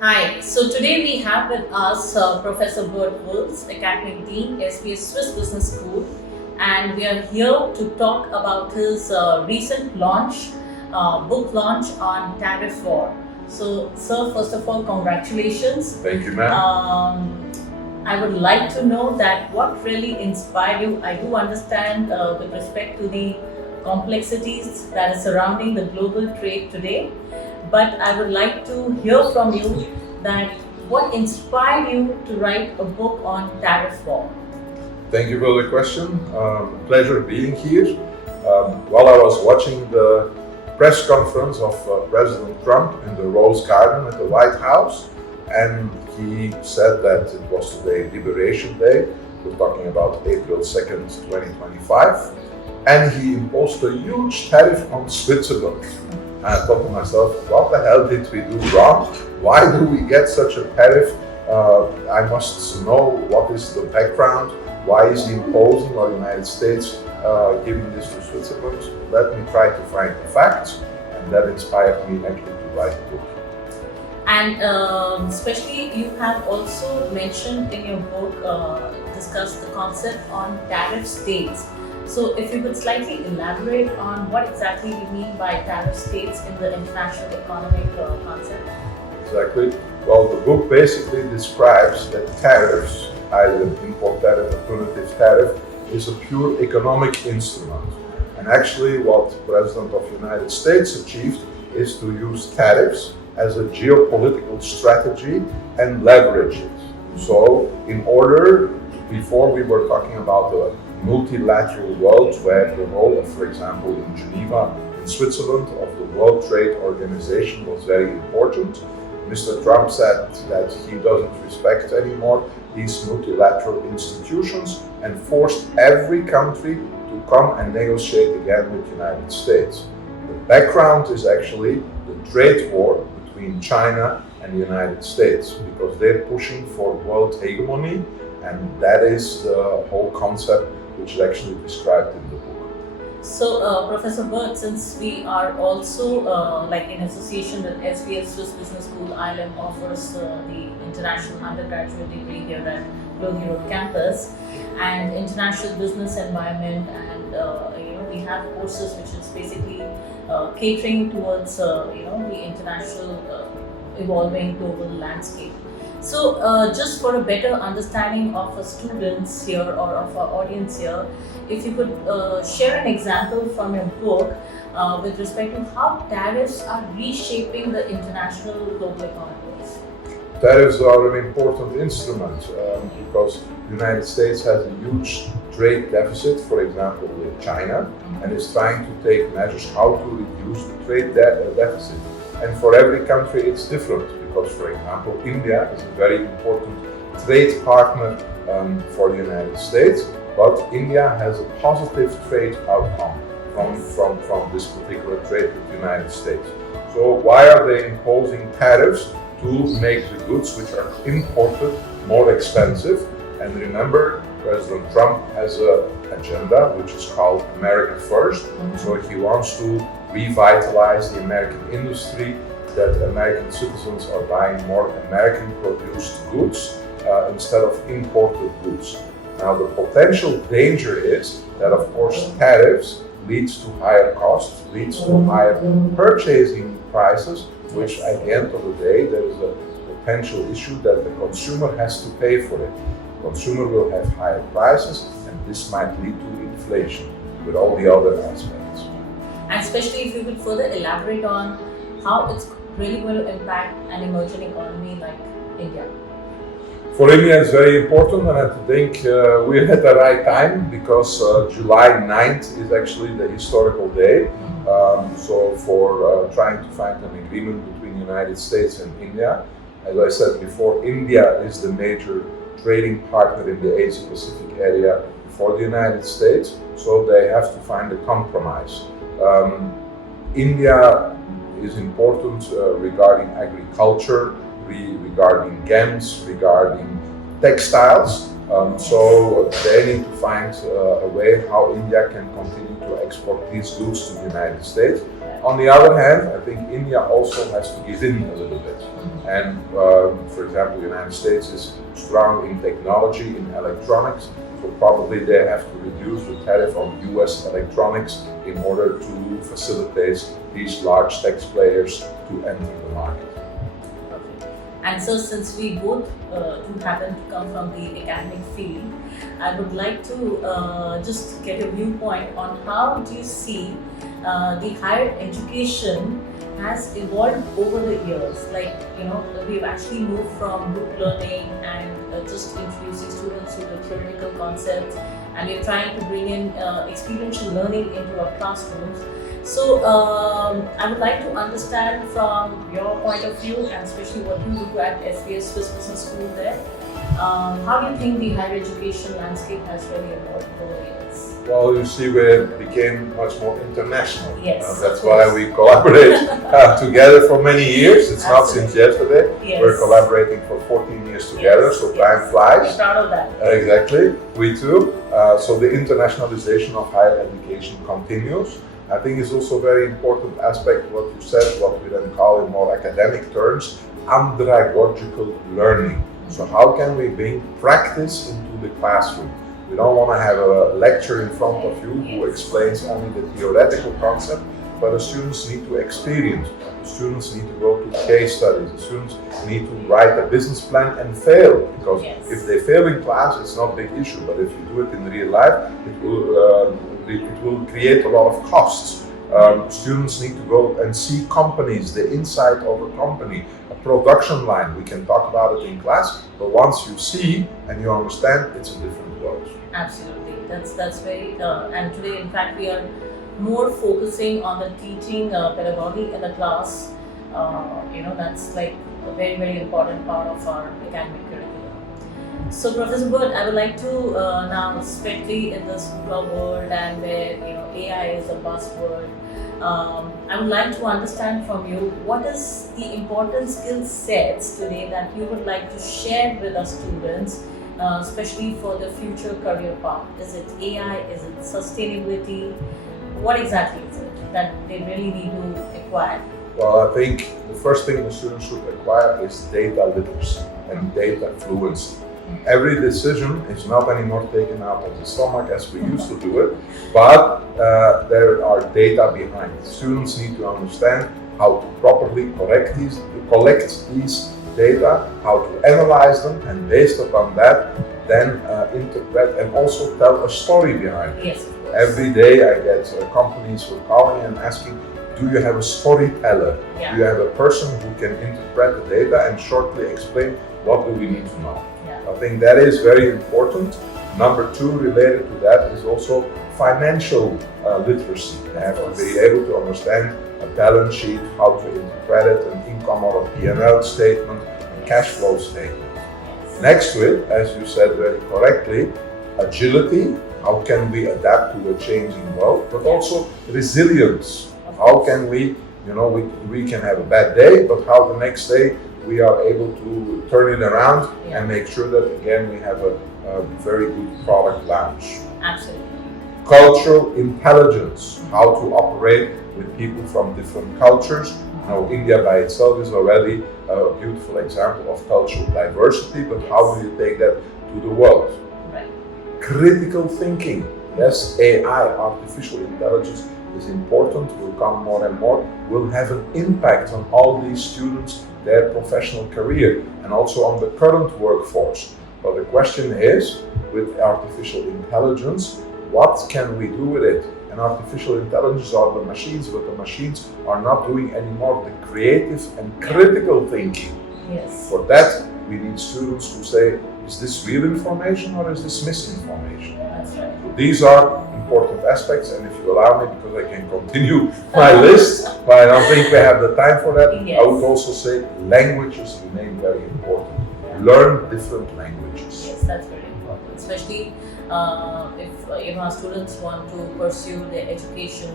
Hi, so today we have with us Professor Bert Wolfs, Academic Dean, SBS Swiss Business School, and we are here to talk about his recent book launch on Tariff War. So, sir, first of all, congratulations. Thank you, ma'am. I would like to know that what really inspired you. I do understand with respect to the complexities that are surrounding the global trade today, but I would like to hear from you that what inspired you to write a book on tariff war. Thank you for the question. Pleasure being here. While I was watching the press conference of President Trump in the Rose Garden at the White House, and he said that it was today Liberation Day. We're talking about April 2nd, 2025. And he imposed a huge tariff on Switzerland. And I thought to myself, what the hell did we do wrong? Why do we get such a tariff? I must know what is the background. Why is he imposing, or the United States giving this to Switzerland? Let me try to find the facts, and that inspired me actually to write the book. And especially you have also mentioned in your book, discussed the concept on tariff states. So if you could slightly elaborate on what exactly you mean by tariff states in the international economic concept. Exactly. Well, the book basically describes that tariffs, either an import tariff, alternative tariff, is a pure economic instrument. And actually what the President of the United States achieved is to use tariffs as a geopolitical strategy and leverage it. So in order, before we were talking about a multilateral world where the role of, for example, in Geneva, in Switzerland, of the World Trade Organization was very important. Mr. Trump said that he doesn't respect anymore these multilateral institutions and forced every country to come and negotiate again with the United States. The background is actually the trade war between China and the United States, because they're pushing for world hegemony, and that is the whole concept which is actually described in the book. So, Professor Bert, since we are also like in association with SBS Swiss Business School, ILM offers the international undergraduate degree here at Globe Europe campus, and international business environment, and we have courses which is basically catering towards the international evolving global landscape. So, just for a better understanding of our students here or of our audience here, if you could share an example from your book with respect to how tariffs are reshaping the international global economies. Tariffs are an important instrument because the United States has a huge trade deficit, for example, with China, and is trying to take measures how to reduce the trade deficit. And for every country it's different, because, for example, India is a very important trade partner for the United States, but India has a positive trade outcome from this particular trade with the United States. So why are they imposing tariffs to make the goods which are imported more expensive? And remember, President Trump has an agenda which is called America First. So he wants to revitalize the American industry, that American citizens are buying more American-produced goods instead of imported goods. Now, the potential danger is that, of course, tariffs leads to higher costs, leads to higher purchasing prices, which at the end of the day, there is a potential issue that the consumer has to pay for it. The consumer will have higher prices, and this might lead to inflation with all the other aspects. And especially if you could further elaborate on how it's really going to impact an emerging economy like India. For India, it's very important, and I think we're at the right time, because July 9th is actually the historical day. So for trying to find an agreement between the United States and India, as I said before, India is the major trading partner in the Asia-Pacific area for the United States, so they have to find a compromise. India is important regarding agriculture, regarding gems, regarding textiles. So they need to find a way how India can continue to export these goods to the United States. On the other hand, I think India also has to give in a little bit. And for example, the United States is strong in technology, in electronics, so probably they have to reduce the tariff on US electronics in order to facilitate these large tech players to enter the market. And so, since we both do happen to come from the academic field, I would like to just get a viewpoint on how do you see the higher education has evolved over the years. Like, we've actually moved from group learning and just introducing students to the theoretical concepts, and we're trying to bring in experiential learning into our classrooms. So I would like to understand from your point of view, and especially what you do at SBS Swiss Business School there, how do you think the higher education landscape has really evolved over the years? Well, you see, we became much more international. Yes, that's why we collaborate together for many years. It's not since yesterday. Yes. We're collaborating for 14 years together, so time flies. I'm proud of that. Exactly, we too. So the internationalization of higher education continues. I think it's also a very important aspect what you said, what we then call in more academic terms, andragogical learning. So how can we bring practice into the classroom? We don't want to have a lecture in front of you who explains only the theoretical concept, but the students need to experience. The students need to go to case studies. The students need to write a business plan and fail, because if they fail in class, it's not a big issue. But if you do it in real life, it will create a lot of costs. Students need to go and see companies, the inside of a company, a production line. We can talk about it in class, but once you see and you understand, it's a different world. Absolutely, that's very. And today, in fact, we are more focusing on the teaching pedagogy in the class. That's like a very, very important part of our academic curriculum. So, Professor Bert, I would like to now, especially in this world and where AI is a buzzword, I would like to understand from you what is the important skill sets today that you would like to share with our students, especially for the future career path. Is it AI? Is it sustainability? What exactly is it that they really need to acquire? Well, I think the first thing the students should acquire is data literacy and data fluency. Every decision is not anymore taken out of the stomach as we used to do it, but there are data behind it. Students need to understand how to properly collect these data, how to analyze them, and based upon that, then interpret and also tell a story behind it. Yes, of course. Every day I get companies who are calling and asking, do you have a storyteller? Yeah. Do you have a person who can interpret the data and shortly explain what do we need to know? I think that is very important. Number two, related to that, is also financial literacy. They have to be able to understand a balance sheet, how to interpret it, an income or a P&L statement, a cash flow statement. Next to it, as you said very correctly, agility. How can we adapt to a changing world? But also resilience. How can we can have a bad day, but how the next day we are able to turn it around and make sure that again we have a very good product launch. Absolutely. Cultural intelligence, how to operate with people from different cultures. Now, India by itself is already a beautiful example of cultural diversity, but how do you take that to the world? Right. Critical thinking. Yes, AI, artificial intelligence, is important, will come more and more, will have an impact on all these students, their professional career, and also on the current workforce. But the question is, with artificial intelligence, what can we do with it? And artificial intelligence are the machines, but the machines are not doing anymore the creative and critical thinking. Yes. For that, we need students who say, is this real information or is this misinformation? That's right. So these are important aspects, and if you allow me, because I can continue my list, but I don't think we have the time for that, Yes. I would also say languages remain very important. Learn different languages. Yes, that's very important, especially if our students want to pursue their education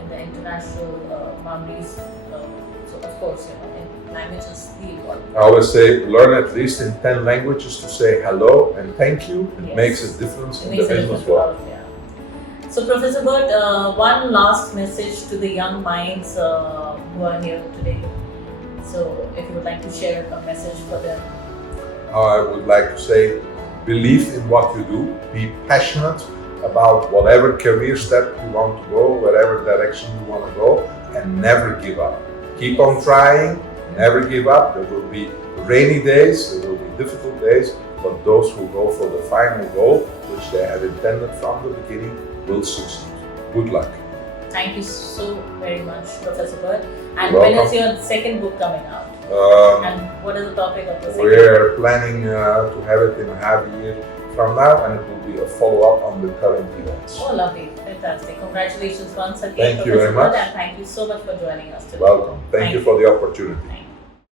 in the international boundaries. So of course, language is the important. I always say learn at least in 10 languages to say hello and thank you. It Yes. makes a difference in the Makes a business difference world. So, Professor Bert, one last message to the young minds who are here today. So, if you would like to share a message for them. I would like to say, believe in what you do, be passionate about whatever career step you want to go, whatever direction you want to go, and never give up. Keep on trying, never give up. There will be rainy days, there will be difficult days, but those who go for the final goal, which they had intended from the beginning, will succeed. Good luck. Thank you so very much, Professor Bert. And You're when welcome. is your second book coming out? And what is the topic of the second book? We're planning to have it in a half year from now, and it will be a follow-up on the current events. Oh, lovely. Fantastic. Congratulations once again, Thank you Professor very much. Bert, and thank you so much for joining us today. Welcome. Thank you for the opportunity. Thank you.